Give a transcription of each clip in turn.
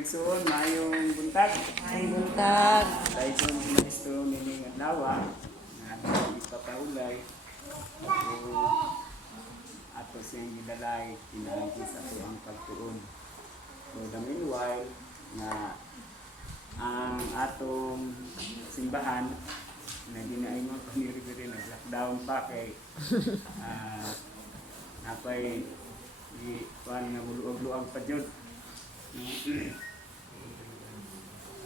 igsoon, mayong buntag. Ay, buntag. Dahil sa ministro nining adlaw, nga ipapaulay ato siyang gidalay pinaagi sa ato ang pagtuon. So the meanwhile nga ang atong simbahan na ginaingon ko ni Riveri na lockdown pa kay napay di kuan nga buluog-luag pa jud.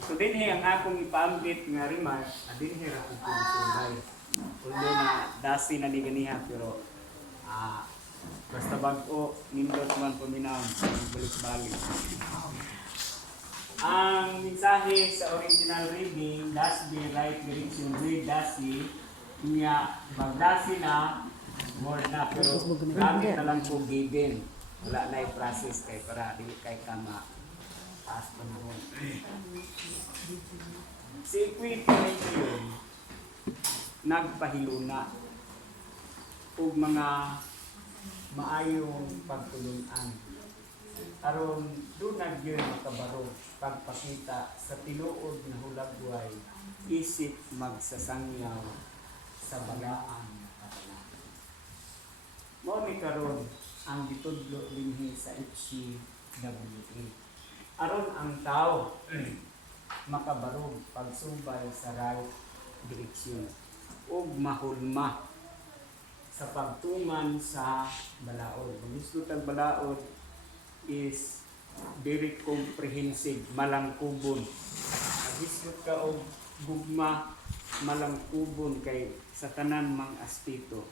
So dinhi ang akong ipaambit nga remarks, dinhi ra kung sumbay. Although na dasi na ni ganiha pero basta bag-o nindot man paminaw balik-balik. Ang mensahe sa original reading, das be right direction, read dasi, niya magdasi na, more na, pero gamit na lang po given. Wala na i-process kay para di kay kama taas panahon. Si Equity yun, nagpahiluna ug mga maayong pagtulunan. Aron doon nagyon makabaro pagpakita sa tinuod na hulagway isip magsasangyaw sa balaan na kabala. Mao ni karon ang gitudlo dinhi sa HCWA. Aron ang tao makabarog pagsubay sa right direksyon ug mahulma sa pagtuman sa balaod. Ang gusto tag balaod is very comprehensive, malangkubon. Nagisgot ka og gugma, malangkubon kay sa tanan mang aspeto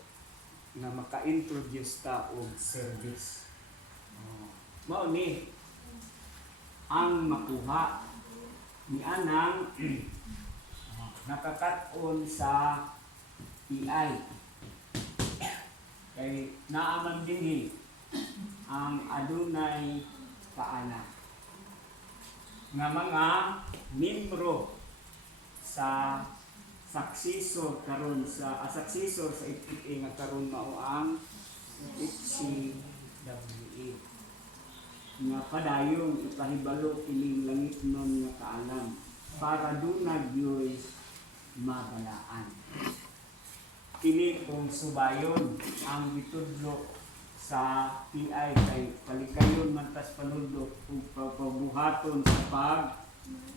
na maka-introduce ta og service. Mao ni ang makuha ni anang nakakat-on sa PI kay naaman dinhi ang adunay kaana nga mga membro sa saksisor karon sa saksisor sa FPA nga karon mao ang HCWA nga padayong ipahibalo kining langit nun nga kaalam para dunag yoy mabalaan. Kini kung subayon ang bitudlo sa PI kay palikayon mantas panudlo ug pagbuhaton sa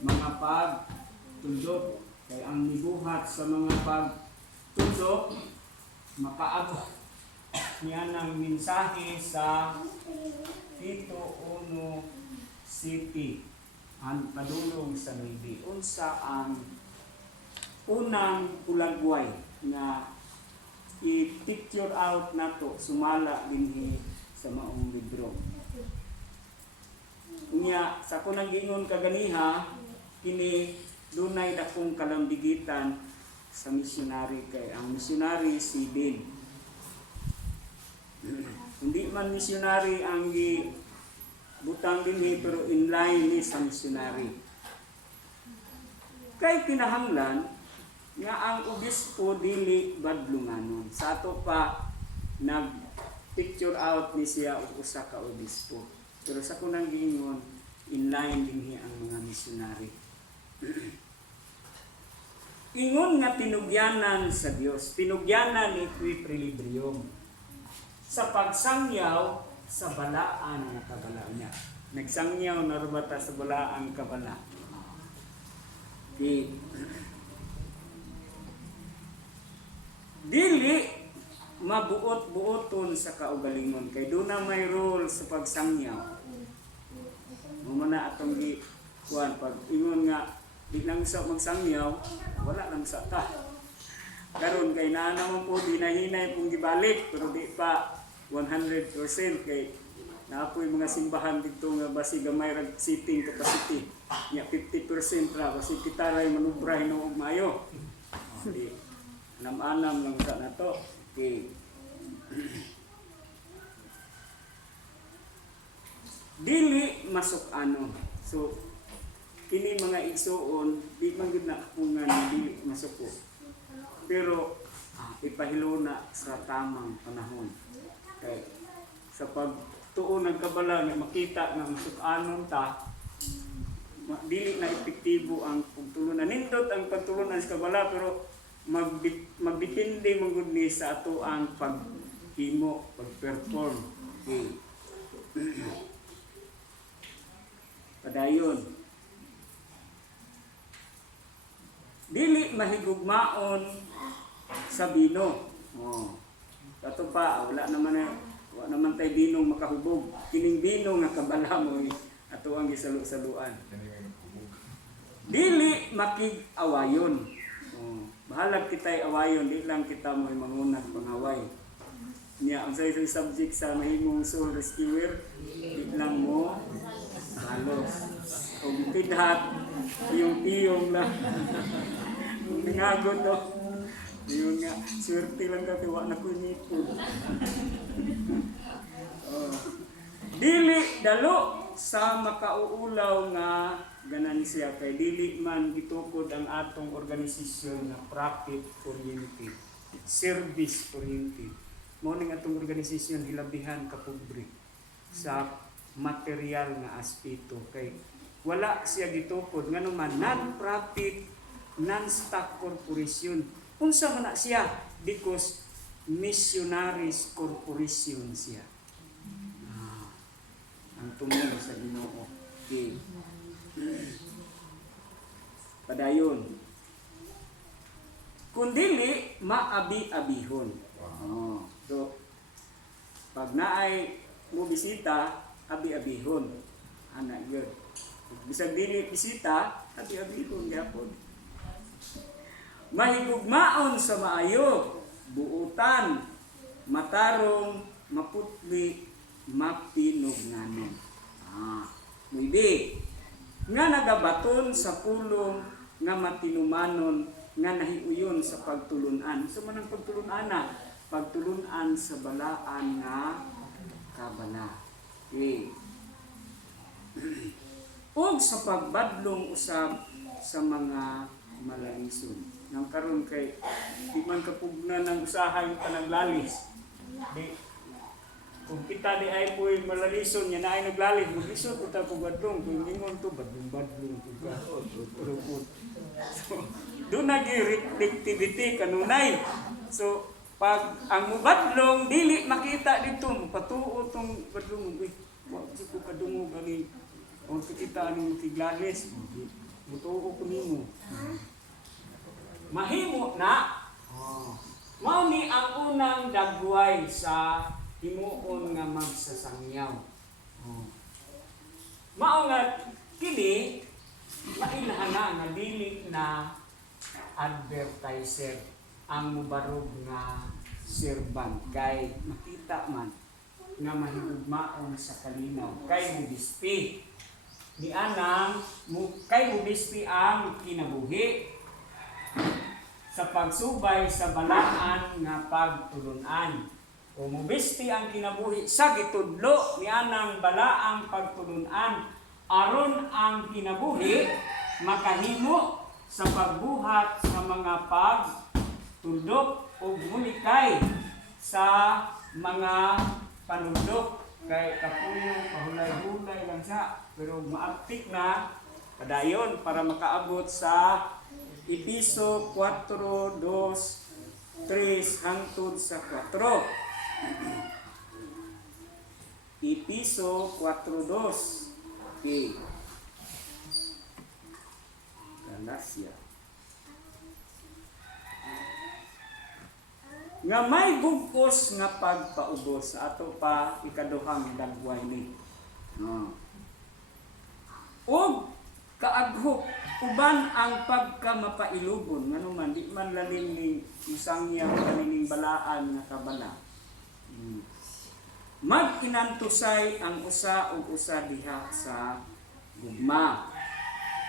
mga pagtudlo kay ang nibuhat sa mga pagtudlo makaabot niya ng mensahe sa Tito 1 City ang padulong sa Navy. Unsa ang unang ulagway nga i-picture out nato sumala dinhi sa maong libro. Unya sa kunang giingon kaganiha kini dunay dakong kalambigitan sa missionary kay ang missionary si Din. Hindi man missionary ang butang dinhi pero in line ni sa missionary. Kay kinahanglan nga ang obispo dili badlunganon. Sa ato pa nag-picture out ni siya og usa ka obispo. Pero sa kunang giingon in line dinhi ang mga missionary. Ingon nga tinugyanan sa Dios, tinugyanan ni Equilibrium sa pagsangyaw sa balaan nga kabala niya. Nagsangyaw na rubata sa balaan kabala. Dili mabuot-buoton sa kaugalingon kay doon na may role sa pagsangyaw. Muna atong kuan pag ingon nga di lang sa magsangyaw wala lang sa ta. Karon kay naa naman po dinahinay pong gibalik pero di pa 100% kay naapoy mga simbahan dito nga basi gamay rag seating capacity nya 50% ra basi kita ray manubra hinuog maayo. Anam-anam lang sa nato. Okay. Dili masuk ano. So kini mga igsoon di man gid na kungan dili masuk ko. Pero ipahilo na sa tamang panahon. Kay sa pagtuon ng kabala nga makita nga masuk-anon ta dili na epektibo ang pagtulunan. Nindot ang pagtulunan sa kabala pero magdepende mong ni sa ato ang paghimo, pag-perform. Okay. Padayon. Dili mahigugmaon sa bino. Oh. Ato pa, wala naman tay binong makahubog. Kining bino nga kabala mo ato ang gisalo-saluan. Dili makig-awayon. Oh. Bahalag kita'y awayon, di lang kita mo'y mangunang pangaway. Niya, ang sa subject sa mahimong soul rescuer, di lang mo halos. Kung pidhat, tiyong na. Kung nangagot o, yun nga, swerte lang ka, tiwa na ko nito. Dili dalo sa makauulaw nga ganan siya kay dili man gitukod ang atong organisasyon na profit oriented, service oriented. Mao ning atong organisasyon hilabihan ka pobre sa material nga aspeto kay wala siya gitukod nganuman non-profit, non-stock corporation. Unsa man na siya? Because missionaries corporation siya. Ang tumong sa Ginoo. Okay. Padayon. Kung dili maabi-abihon. So pag naay mo bisita, abi-abihon. Ana gyud. Bisag dili bisita, abi-abihon gyapon. Mahigugmaon sa maayo, buutan, matarong, maputli, mapinugnanon. Muibi. Nga nagabaton sa pulong nga matinumanon nga nahiuyon sa pagtulunan. So man ang pagtulunan na, pagtulunan sa balaan nga kabala. Okay. Og sa pagbadlong usab sa mga malalisod. Nang karon kay di man kapugna ng usahay ka naglalis. Di kung kita di ay po'y malalison, yan ay naglalis, maglisod ko tapos badlong. Kung ingon to, badlong ko ka. So, doon nag-reflectivity kanunay. So, pag ang mubadlong, dili makita dito, patuo itong badlong. Uy, wag ko kadungo galing. Kung kita anong tiglalis, mutuo ko nimo. Mahimo na. Mao ni ang unang dagway sa himuon nga magsasangyaw. Mao nga kini mailhana nga dili na advertiser ang mubarog nga serban kay makita man nga mahigugmaon sa kalinaw kay mubisti di anang kay mubisti ang kinabuhi sa pagsubay sa balaan nga pagtulunan. O mubisti ang kinabuhi sa gitudlo ni anang balaang pagtulunan aron ang kinabuhi makahimo sa pagbuhat sa mga pagtudlok o mulikay sa mga panudlok kay kapuyo pahulay-hulay lang siya pero maaktik na padayon para makaabot sa Episo 4:2-3 hangtod sa 4. Episo 4:2. Okay. Galacia. Nga may bugkos nga pagpaubos sa ato pa ikaduhang dagway ni. Og kaaghok uban ang pagkamapailugon nganuman di man laling isangyaw kanining balaan nga kabala. Mag-inantusay ang usa ug usa diha sa gugma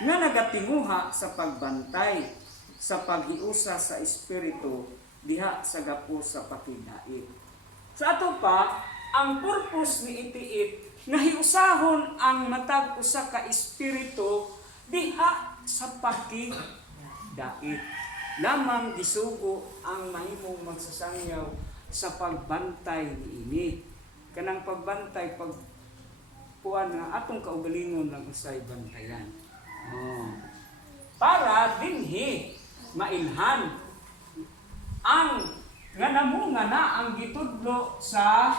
nga nagatinguha sa pagbantay sa paghiusa sa espiritu diha sa gapo sa pakigdait. Sa ato pa ang purpose ni itiit nga hiusahon ang matag usa ka espiritu diha sa pakigdait. Lamang gisugo ang mahimong magsasangyaw sa pagbantay niini. Kanang pagbantay pag kuan nga atong kaugalingon lang usay bantayan. Oh. Para dinhi mailhan ang nga namunga na ang gitudlo sa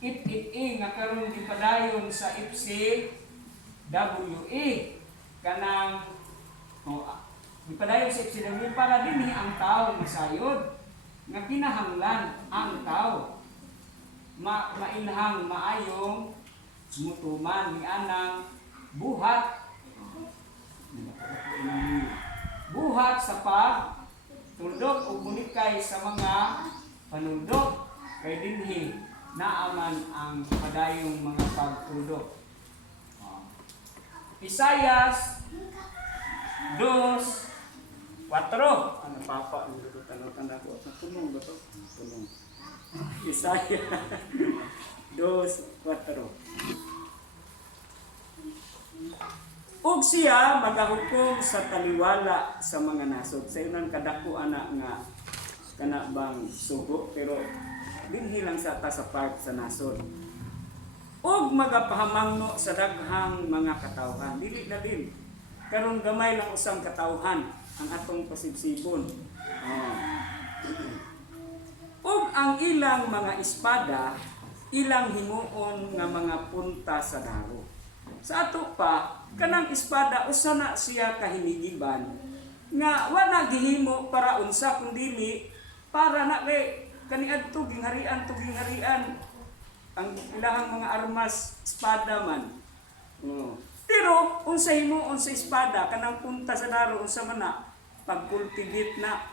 FFA nga karon gipadayon sa FCWA kanang gipadayon sa FCWA para dinhi ang tao masayod nga kinahanglan ang tao mailhang maayong mutuman ni anang buhat sa pagtundok o bunikay sa mga panundok kay dinhi naaman ang padayong mga pagtundok. Isayas 2:4. Ano papa ang tanong ko sa punong ba to? Punong. Isayas 2:4. Ug siya magahukom sa taliwala sa mga nasod. Sa iyon kadako anak nga kana bang sugo pero dinhi lang sa ta sa part sa nasod. Ug magapahamangno sa daghang mga katawhan. Dili na din. Karon gamay lang usang katawhan ang atong pasibsibon. Ug ang ilang mga espada ilang himuon nga mga punta sa daro. Sa ato pa kanang espada usa na siya kahinigiban nga wala gihimo para unsa kun dili para na kay kaniadto gingharian ang ilahang mga armas espada man. Pero unsa himuon sa espada kanang punta sa daro unsa man na pagkultivate na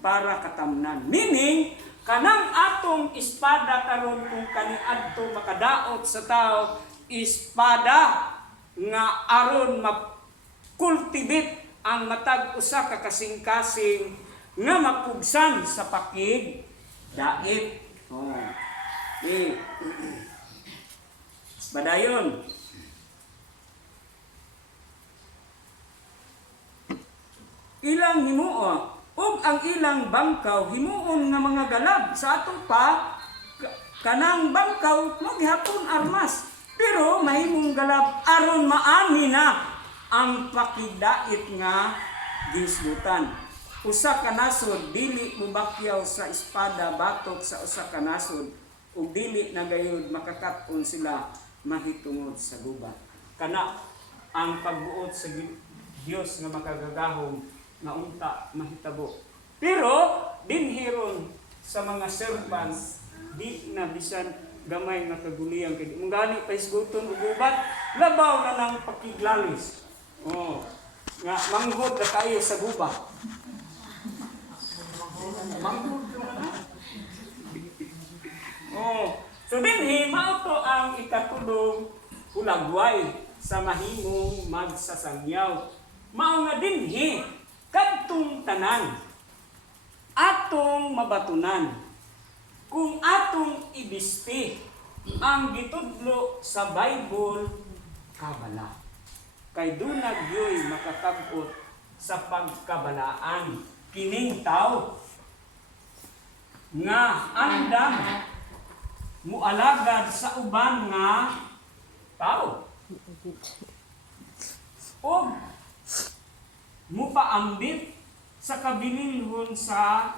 para katamnan. Meaning kanang atong espada karon kung kaniadto makadaot sa tao espada nga aron ma-cultivate ang matag usa ka kasing-kasing nga mapugsan sa pakig dait. Badayon. Ilang himuo ug ang ilang bangkaw himuon nga mga galab sa ato pa kanang bangkaw mo gihapon armas. Pero mahimong galab aron maani na ang pakidait nga gisgutan. Usa ka nasod dili mubakyaw sa espada batok sa usa ka nasod ug dili na gayud makakat-on sila mahitungod sa gubat. Kana ang pagbuot sa Dios nga makagagahom nga unta mahitabo. Pero dinhiron sa mga servants di na bisan gamay nga kaguliyang kay mong gani pa isguton ug gubat labaw na nang pakiglalis. Nga manghod na kayo sa gubat. Manghod na. So dinhi mao to ang ikatulong hulagway sa mahimong magsasangyaw. Mao nga dinhi kadtong tanan atong mabatunan kung atong ibiste ang gitudlo sa Bible kabala. Kay dunag yoy makakabot sa pagkabalaan kining tao nga andam mualagad sa uban nga tao. O mupaambit sa kabilinhon sa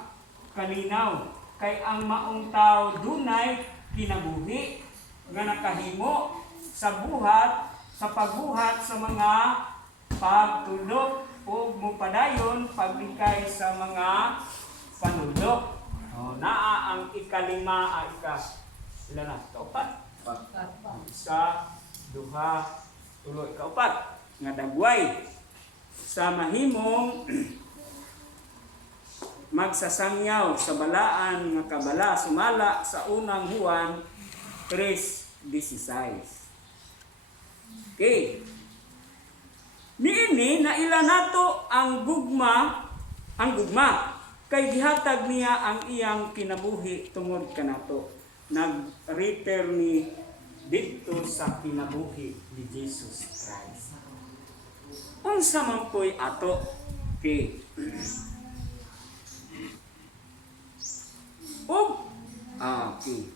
kalinaw. Kay ang maong tao dunay kinabuhi nga nakahimo sa pagbuhat sa mga pagtulok o mupadayon paglikay sa mga panulok. Naa ang ikalima ilan na? Kaupat? Isa, duha, tulo, ikaupat nga dagway sa mahimong magsasangyaw sa balaan nga kabala sumala sa unang Juan 3:16. Okay. Niini na ila nato ang gugma kay gihatag niya ang iyang kinabuhi tungod kanato. Nag-refer ni dito sa kinabuhi ni Jesus Christ. Unsa man po'y ato? Okay. Okay.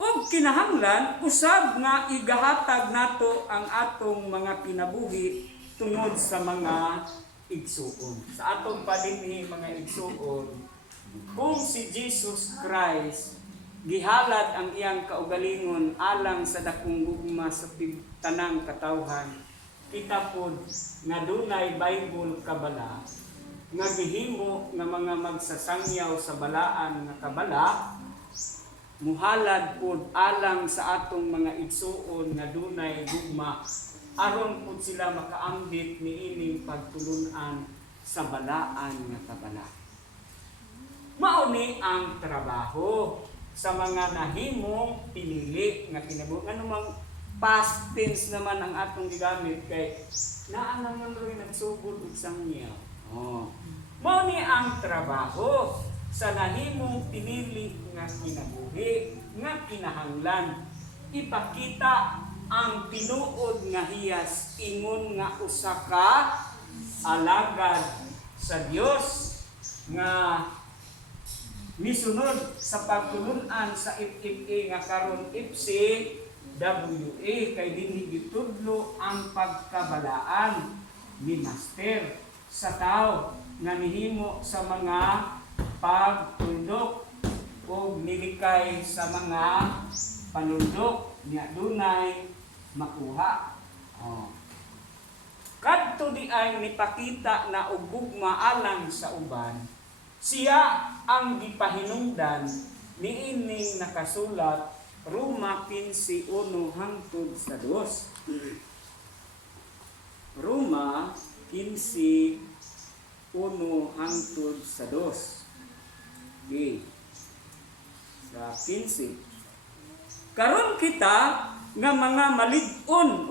ug kinahanglan usab nga igahatag nato ang atong mga kinabuhi tungod sa mga igsuon. Sa atong padinhi mga igsuon, kung si Jesus Christ gihalad ang iyang kaugalingon alang sa dakong gugma sa tanang katawhan, kita pod nga dunay Bible kabala nga gihimo nga mga magsasangyaw sa balaan nga kabala, muhalad pod alang sa atong mga igsuon nga dunay gugma aron pod sila makaambit niining pagtulunan sa balaan nga kabala. Mao ni ang trabaho sa mga nahimong pinili nga kinabuhi. Ano mang past tense naman ang atong gigamit kay naa naman rin nagsugod og sangyaw. Mao ni ang trabaho sa nahimong pinili nga kinabuhi nga kinahanglan ipakita ang tinuod nga hiyas ingon nga usa ka alagad sa Dios nga misunod sa pagtulunan sa FFA nga karon FCWA kay dinhi gitudlo ang pagkabalaan ni Master sa tao nga nihimo sa mga pagtundok o nilikay sa mga panundok niya dunay makuha. Kadto di ay nipakita na og gugma alang sa uban, siya ang gipahinungdan niining nakasulat Roma 15:1 hangtod sa 2. Roma 15:1 hangtod sa 2. Okay. Sa 15. Karon kita nga mga malig-on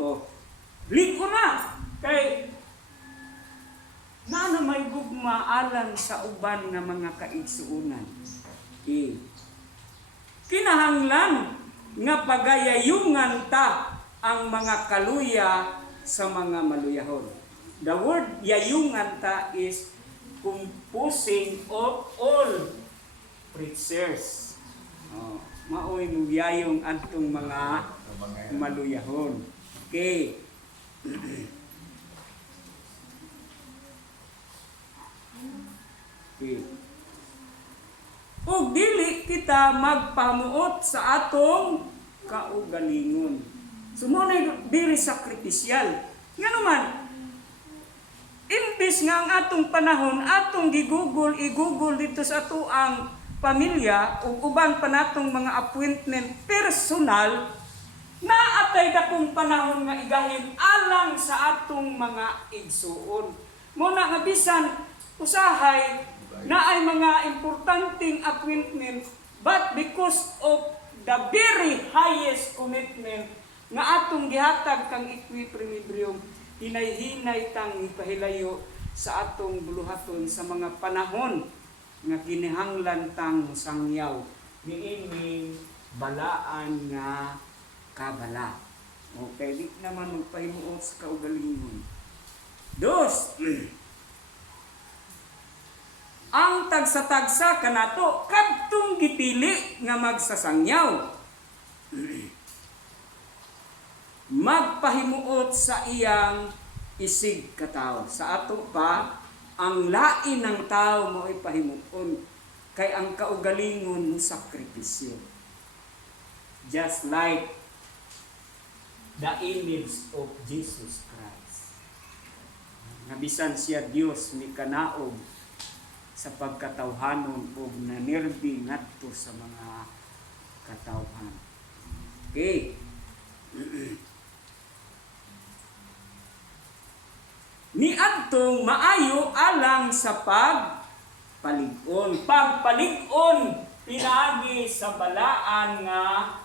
lig-on na kay na may gugma alang sa uban nga mga kaigsuunan. Okay. Kinahanglan nga pagayayungan ta ang mga kaluya sa mga maluyahon. The word yayungan ta is composing of all preachers. Maoy nuyayong antong mga maluyahon. Okay. Okay. Ug dili kita magpamuot sa atong kaugalingon. Sumunay diri sakripisyal. Nga naman, imbis nga ang atong panahon, atong igugol dito sa ato ang pamilya ug uban pa natong mga appointment personal, naatay dakong panahon nga igahin alang sa atong mga igsuon. Muna nga bisan usahay na ay mga importanteng appointment, but because of the very highest commitment nga atong gihatag kang equilibrium, hinay-hinay tang ipahilayo sa atong buluhaton sa mga panahon nga kinahanglan tang sangyaw niining balaan nga kabala. Okay, di naman magpahimuot sa kaugalingon. 2. Ang tagsa-tagsa kanato kadtong gipili nga magsasangyaw, magpahimuot sa iyang isig katawo. Sa ato pa ang lain ng tao mo ipahimuon kay ang kaugalingon mo sakripisyo. Just like the image of Jesus Christ. Nabisan siya Dios ni kanaog sa pagkatawhanon o nanirbi ngadto sa mga katawhan. Okay. Niadtong maayo alang sa pagpalig-on. Pagpalig-on pinaagi sa balaan nga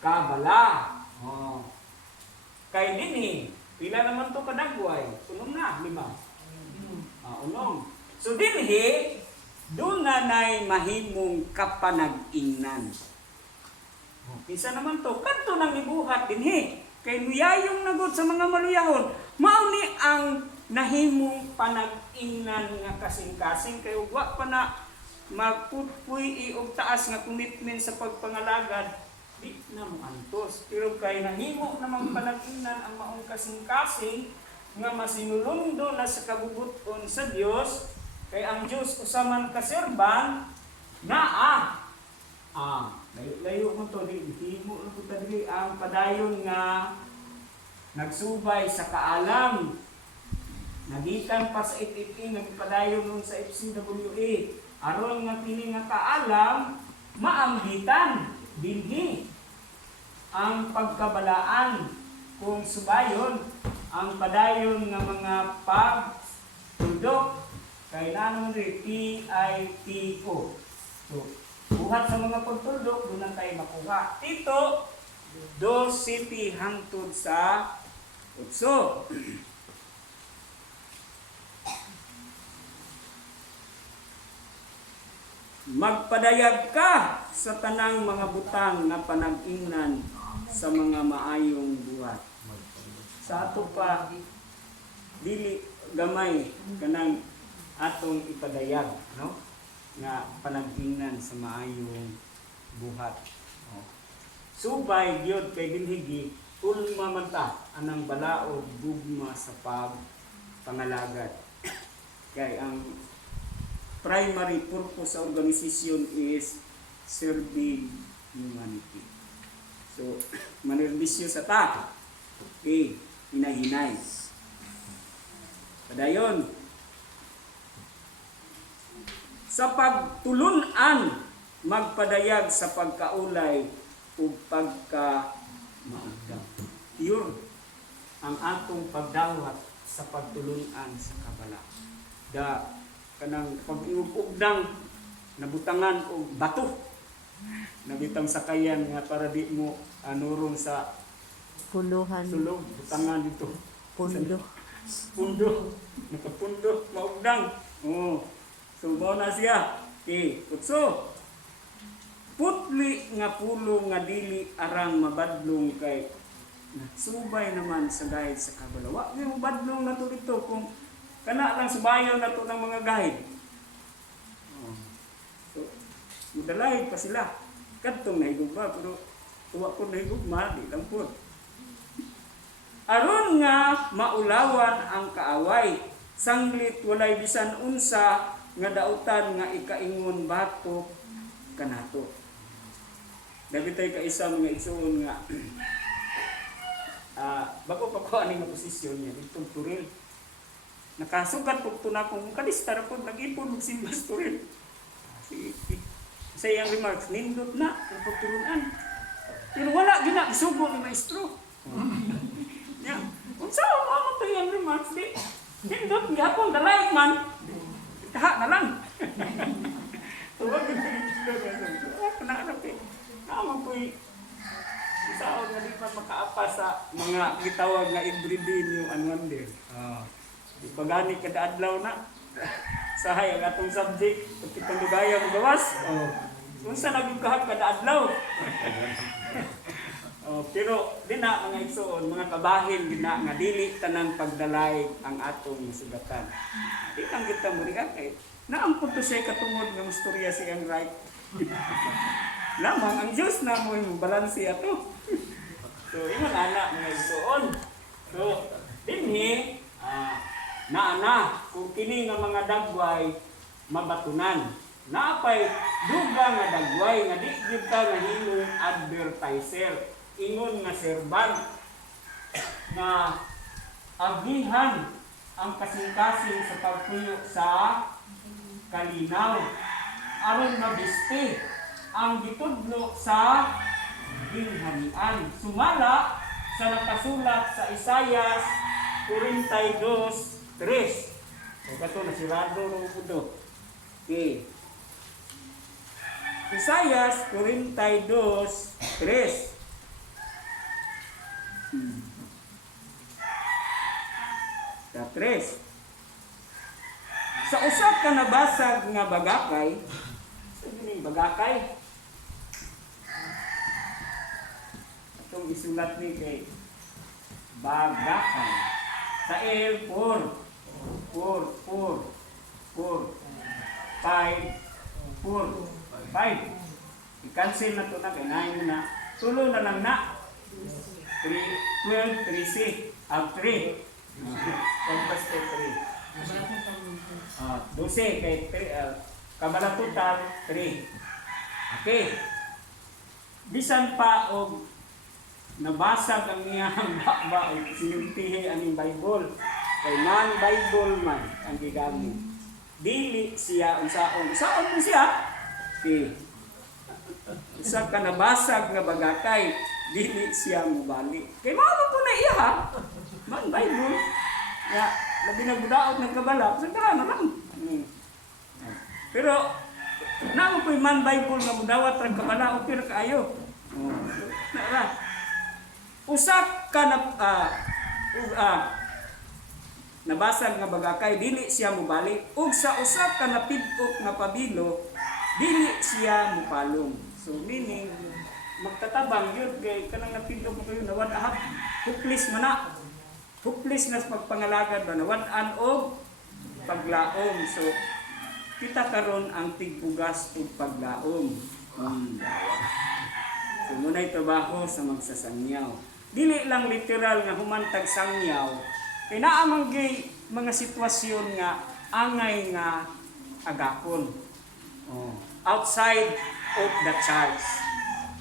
kabala. Kay dinhi, pila naman to kadagway? Unong na, 5. Unong. So dinhi, doon na nay mahimong kapanag-ingnan. Isa naman to, kanto nang ibuhat dinhi. Kay luyayong nagod sa mga maluyahon, mao ni ang nahimong panag-ingnan nga kasing-kasing. Kay ugwa pa na magputpuy og taas nga commitment sa pagpangalagad, di na mo antos. Pero kay nahimo namang panag-inan ang maong kasing-kasing nga masinulundo na sa kabubuton sa Dios, kay ang Dios usaman kaserban naa. Layo mo to, himo na po tadi ang padayon nga nagsubay sa kaalam. Nagikan pa sa FFA, nagpadayon nun sa FCWA. Aron nga pili nga kaalam, maambitan, dinhi ang pagkabalaan kung subayon ang padayon nga mga pagtudok kay nanon ri PITO. So, buhat sa mga pagtudok, doon lang tayo makuha. Tito, 2 city hangtod sa 8. Magpadayag ka sa tanang mga butang na panag-ingnan sa mga maayong buhat. Sa ato pa, dili gamay kanang atong ipadayag, no? Nga panag-ingnan sa maayong buhat. Subay gyud kay dinhigi ulma man ta anang balaod gugma sa pangalagad. Kay ang primary purpose sa organisasyon is serving humanity. So, manerbisyo sa ta. Okay, hinahinay. Padayon, sa pagtulunan, magpadayag sa pagkaulay o pagka-maugdang. Yun ang atong pagdawat sa pagtulunan sa kabala. Kanang pag-iugdang nabutangan og bato nabitang sakayan nga para di mo anuron sa Puluhan. sulog butangan dito Pundo. nakapundo maugdang so mao na siya kutso putli nga pulo nga dili arang mabadlong kay nagsubay naman sa gahid sa kabala wa gyud mabadlong nato dito kung kana lang subayon na to ng mga guide. So, mudalay pa sila. Kadtong nahigugma, pero tuwa ko nahigugma, di lang po. Aron nga maulawan ang kaaway, sanglit walay bisan unsa nga dautan nga ikaingon bato kanato. Dabi tayo kaisa mga igsoon nga bako pa ko aning posisyon niya, itong turil. Nakasugat po ito na kung kadistar po, nag-ipon si Masturin. Sa iyang remarks, nindot na, napagturunan. Pero wala, ginagsubo ni Maestro. Kung saan mo ito yung remarks, nindot, gapon, dalayag man. Itaha na lang. Tuwag yung pinaharap eh. Naman po saan nga di pa makaapa sa mga gitawag na ibridin yung anwander. Pagani kada adlaw na sahay ang atong subject pagkitang lugaya mo gawas unsa nagugahap kada adlaw pero di na mga igsoon mga kabahin di na nga dili tanan pagdalay ang atong sugatan di kang kita mo rin kay naampun to siya katungod nga istorya siyang right lamang ang Diyos na mo yung balansi ato so ingon ana mga igsoon so dinhi naana kung kini nga mga dagway mabatunan naapay duga nga dagway nga di gyud ta nga himong advertiser ingon nga serban nga agihan ang kasing-kasing sa pagpuyo sa kalinaw aron mabiste ang gitudlo sa ginghanian sumala sa nakasulat sa Isaias 42:3. So kato nasirado ro puto. Okay. Isaias 42:3. Sa 3. Sa usa ka nabasag nga bagakay, sa dining bagakay. Atong isulat ni kay bagakay. Sa L, 4, 5, 5. I-cancel na ito na, kinahin mo na. 2, Tulo na lang na. 12, 3C. 3. Pagpas ko 3. 12 kay 3. Kabala total 3. Okay. Bisan pa og nabasag ang iyang bakba o sinuntihi ang Bible. Kay non-Bible man ang gigamit. Dili siya unsaon. Unsaon po siya? Okay. Usa ka nabasag nga bagakay, dili siya mubalik. Kay mao po na iya ha. Man Bible. Ya, labi na budaot ng kabala, sagdahan na lang. Pero namo ko'y man Bible nga mudawat ra kabala okay ra kaayo. Nara. Usa ka na nabasag nga bagakay dili siya mobalik ug sa usa ka napid-ok nga pabilo dili siya mopalong. So meaning magtatabang yun kay kanang napid-ok mo kayo nawad ahap hopeless man na. Hopeless na sa pagpangalagad ba nawad-an og paglaom. So kita karon ang tigbugas ug paglaom. So muna'y trabaho sa magsasangyaw. Dili lang literal nga humantag sangyaw. Kaya naamang mga sitwasyon nga angay nga agakon. Outside of the church.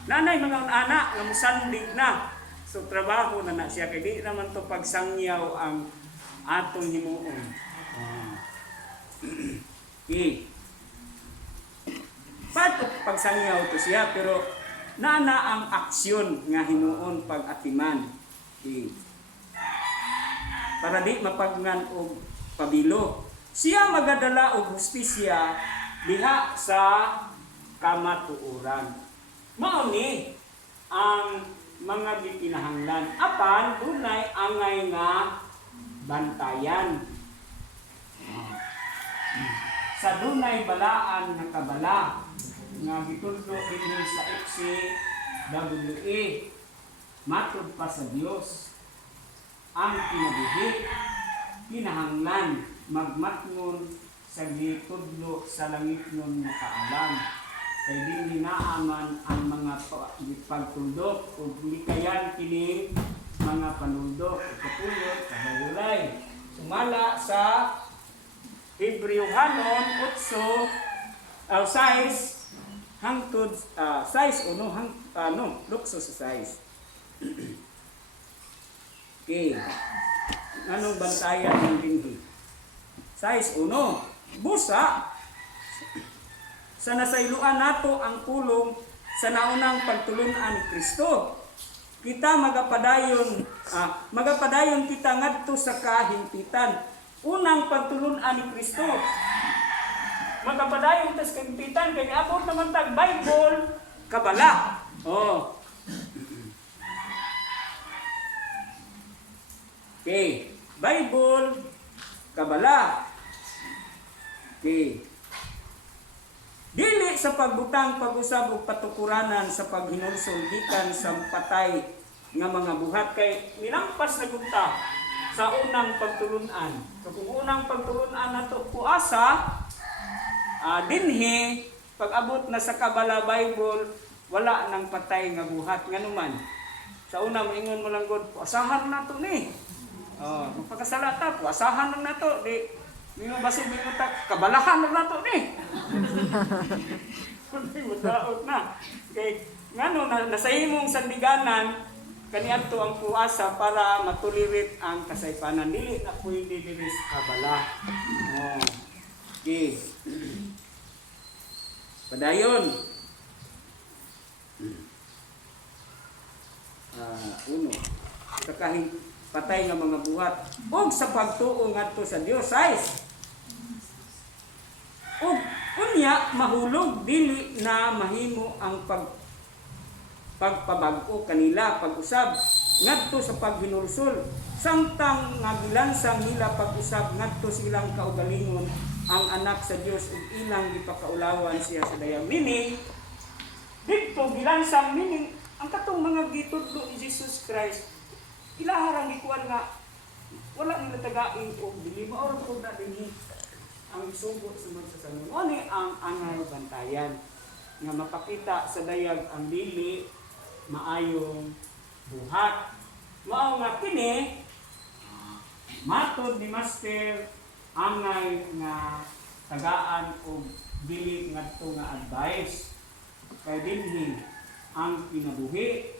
Nanay mga anak nga musandig na. So trabaho na siya. Kaya di naman to pagsangyaw ang atong himuon. Okay. Part of pagsangyaw to siya pero nana ang aksyon nga himuon pag-atiman. Okay. Para di mapagnan og pabilo. Siya magadala og hustisya diha sa kamatuoran. Mao ni ang mga gikinahanglan apan dunay angay nga bantayan. Sa dunay balaan nga kabala nga gitudlo dinhi sa FCWA matud pa sa Dios ang kinabuhi kinahanglan magmatngon sa gitudlo sa langitnon nga kaalam kay dinhi naaman ang mga pagtuldok ug likayan kini mga panuldok ug kapulot kahulay sumala sa Hebrewhanon 8 6 hangtod 6 lukso sa 6. Okay. Anong bantayan ng dinhi? 6 busa sa nasayloan nato ang pulong sa naunang pagtulunan ni Kristo. Kita magapadayon kita ngadto sa kahimpitan. Unang pagtulunan ni Kristo. Magapadayon tas kahimpitan kay abot naman tag Bible kabala. Okay, Bible kabala. Okay. Dili sa pagbutang pag-usab og patukuranan sa paghinulsol gikan sa patay nga mga buhat kay nilampas na gunta sa unang pagtulunan. So kung unang pagtulunan nato kuasa dinhi pag-abot na sa kabala Bible wala nang patay nga buhat nganuman. Sa una moingon mo lang gud asahan nato ni. Magpakasalata po asahan lang nato di mo basig mo ta kabalahan lang nato ni. Mutaot na. Kay ngano nasa imong sandiganan kaniadto ang puasa para matulirit ang kasaypanan dili na pwede diri sa kabala. Okay. Padayon. Sa kahing patay nga mga buhat ug sa pagtuo ngadto sa Dios 6. Ug unya mahulog dili na mahimo ang pagpabag-o kanila pag-usab ngadto sa paghinulsol samtang nga gilansang nila pag-usab ngadto silang kaugalingon ang anak sa Dios ug ilang gipakaulawan siya sa dayang meaning dito gilansang meaning ang katong mga gitudlo ni Jesus Christ ilaharang gikuan nga wala nila tagain og dili maoron ko na dinhi ang sugot sa magsasangon ani ang angay bantayan nga mapakita sa dayag ang dili maayong buhat. Mao nga kini matod ni Master angay nga tagaan og dili ngadto nga advice kay dinhi ang kinabuhi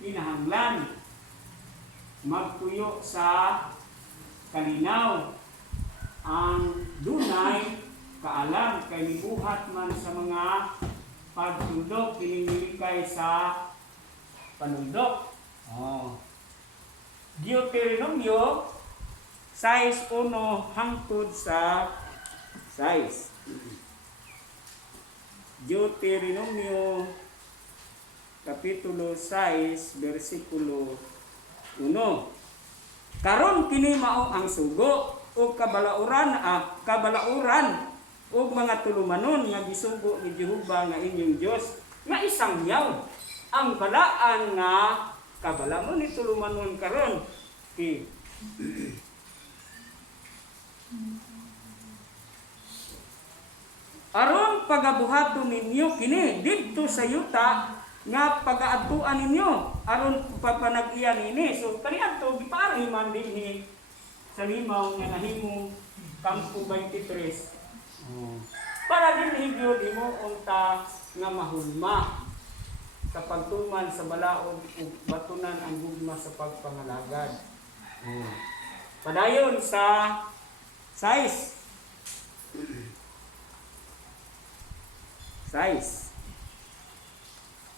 kinahanglan magtuyo sa kalinaw ang dunay kaalam kay nibuhat man sa mga pagtundok kinilikay sa panundok. Deuteronomio 6:1 hangtod sa 6. Deuteronomio Kapitulo 6, versikulo 1. Karon kini mao ang sugo o kabalauran o mga tulumanon nga gisugo ni Jehova nga inyong Dios nga isang yaw ang balaan nga kabalamon ni tulumanon karon ki aron pagabuhaton ninyo kini didto sa yuta nga pagaadtuan ninyo aron papanag-iyan ini. So kaniadto gipari man dinhi sa limaw nga nahimong kampo 23. Para dinhi gyud imo unta nga mahulma sa pagtuman sa balaod ug batunan ang gugma sa pagpangalagad. Padayon sa 6.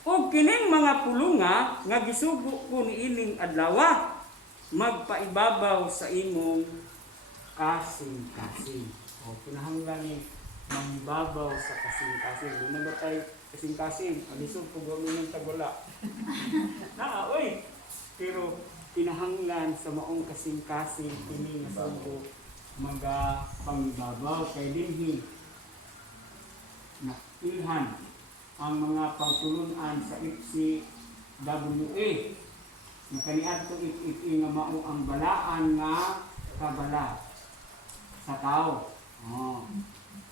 O kining mga pulunga nga gisugo ko niining adlaw magpaibabaw sa imong kasing-kasing. O kinahanglan ni mangibabaw sa kasing-kasing. Una ba tayo kasing-kasing? Alisog ko gawin ng tagwala. Oy! Pero kinahanglan sa maong kasing-kasing kini nga sugo maga pangibabaw kay dinhi na ilhan ang mga pagtulunan sa FCWA nga kaniadto iti nga mao ang balaan nga kabala sa tao.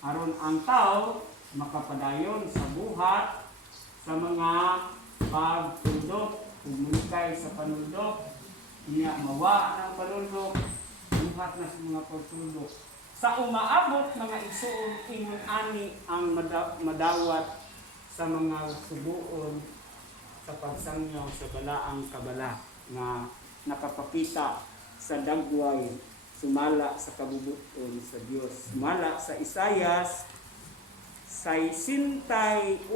Aron ang tao makapadayon sa buhat sa mga pagtundok umulikay sa panundok niya mawa ng panundok buhat na sa mga pagtundok sa umaabot mga igsuon ingon ani ang madawat sa mga subuon sa pagsangyaw sa balaang kabala nga nakapakita sa dagway sumala sa kabubuton sa Dios. Sumala sa Isayas 61:6.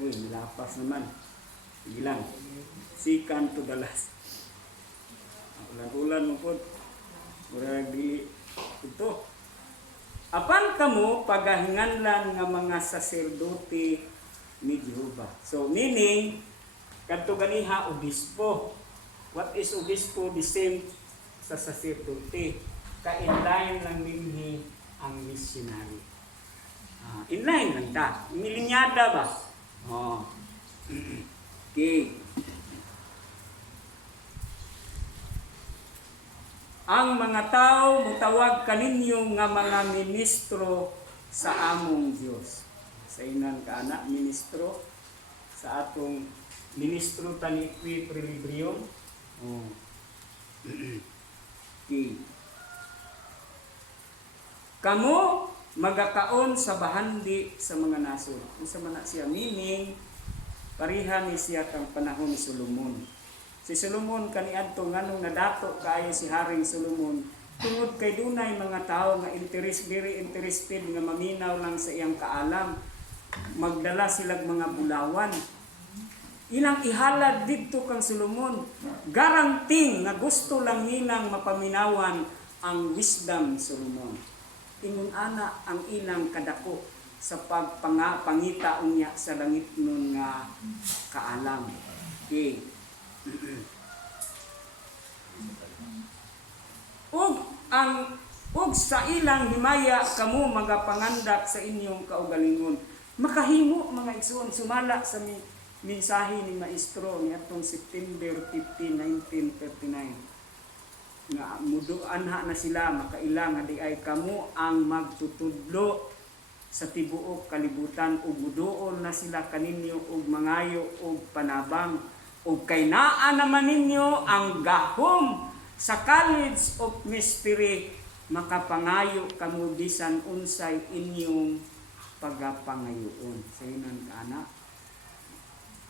Uy, nilapas naman. Sige lang. Sikan to the last. Ulan-ulan mo po. Murag dili ito. Apan kamo pagahinganlan nga mga saserdote ni Jehova. So meaning kadto ganiha obispo. What is obispo? The same sa saserdote. Ka-inline lang dinhi ang missionary. Inline lang ta. Milinyada ba? Okay. Ang mga tao mutawag kaninyo nga mga ministro sa among Dios. Sa inan ka anak ministro sa atong ministro tani equilibrium. Okay. Kamo magakaon sa bahandi sa mga nasod. Unsa man na siya meaning pareha ni siya kang panahon ni Solomon. Si Solomon kaniadto nganong nadato kaayo si Haring Solomon tungod kay dunay mga tao nga very interested nga maminaw lang sa iyang kaalam. Magdala silang mga bulawan. Ilang ihalad didto kang Solomon. Garanting nga gusto lang ninang mapaminawan ang wisdom ni Solomon. Ingon ana ang ilang kadako sa pagpangita unya sa langit nun nga kaalam. Okay. ug sa ilang himaya kamo magapangandak sa inyong kaugalingon. Makahimo mga igsoon sumala sa mensahe ni maestro ni atong September 15, 1939. Nga muduan na sila makailang nga di ay kamo ang magtutudlo sa tibuok kalibutan ug muduol na sila kaninyo ug mangayo ug panabang ug kay naa naman ninyo ang gahom sa college of mystery makapangayo kamo bisan unsay inyong pagapangayoon. Sa inon ana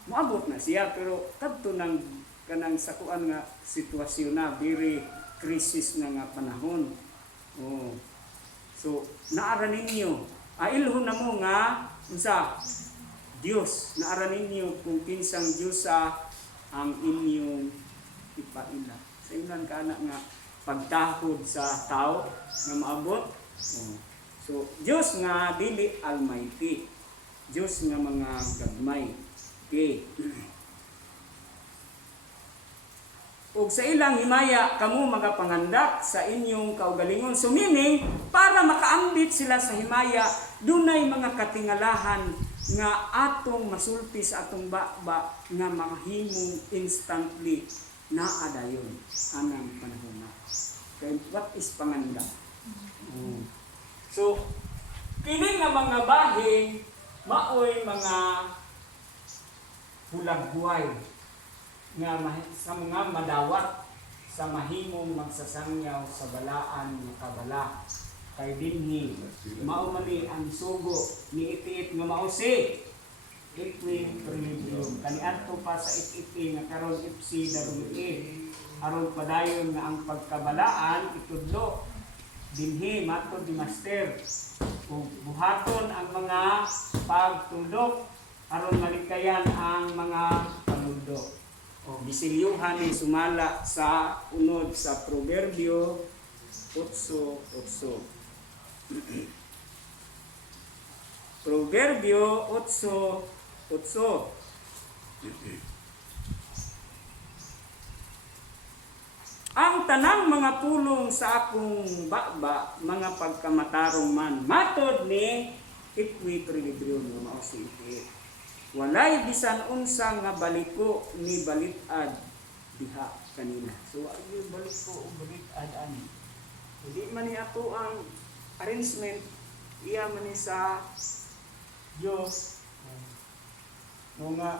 moabot na siya pero kadto nang kanang sakuan nga sitwasyon na very crisis na nga panahon. Oh. So naara ninyo ilhon na mo nga unsa Dios naara ninyo kung kinsang Dios ang inyong ipaila. Sa ilan ka na nga pagtahod sa tao nga maabot. Oh. So Dios nga dili almighty. Dios nga mga gagmay. Okay. Ug sa ilang himaya kamo magapangandak sa inyong kaugalingon. So meaning para makaambit sila sa himaya dunay mga katingalahan nga atong masulti sa atong baba nga mahimong instantly naa dayon anang panahon. Okay, what is pangandak? So kini nga mga bahin maoy mga hulagbuhay nga sa mga madawat sa mahimong magsasangyaw sa balaan nga kabala kay dinhi mao man ni ang sugo ni itiit nga mao si equilibrium kaniadto pa sa iti nga karon ipsi daron aron padayon nga ang pagkabalaan itudlo dinhi matod ni master ug buhaton ang mga pagtudok aron malikayan ang mga panudok. O bisilyuhan ni sumala sa unod sa Proverbio 8:8. Proverbio 8:8. Ang tanang mga pulong sa akong baba, mga pagkamatarong man, matod ni equilibrium nga mao si iti. Walay bisan unsa nga baliko ni balitad diha kanina. So ay baliko o balitad ani. Hindi man ni ato ang arrangement iya man ni sa Dios. Nga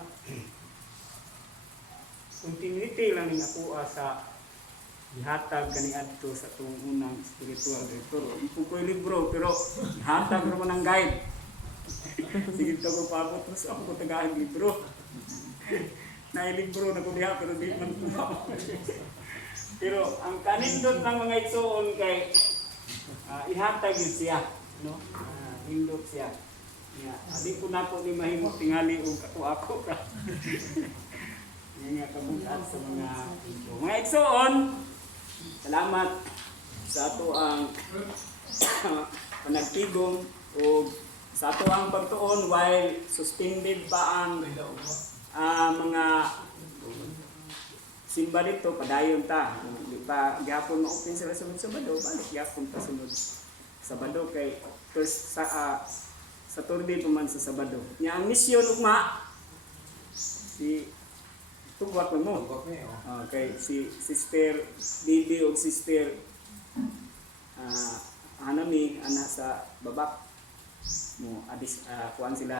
continuity lang ning ako sa ihatag kaniadto sa atong unang spiritual director. Ipo ko'y libro pero ihatag naman ang guide. Sige ito ko paabot mas ako tagahan libro. Nailibro na ko diha pero di man ko. Pero ang kanindot ng mga igsoon kay ihatag yun siya, no? Hindot siya. Adi ko na ko ni mahimot tingali og ako ka. Nga kabugat sa mga igsoon. Mga igsoon, salamat sa ato ang panagtigom o sa ato ang pagtuon while suspended pa ang mga simba dito, padayon ta. Di pa gyapon ma-open sila sunod Sabado, balik gyapon ta sunod Sabado kay first sa Saturday pa man sa Sabado. Nya ang misyon ugma si tugwat mo. Okay, si Sister Bibi o Sister Hanami ana sa babak mo kuan sila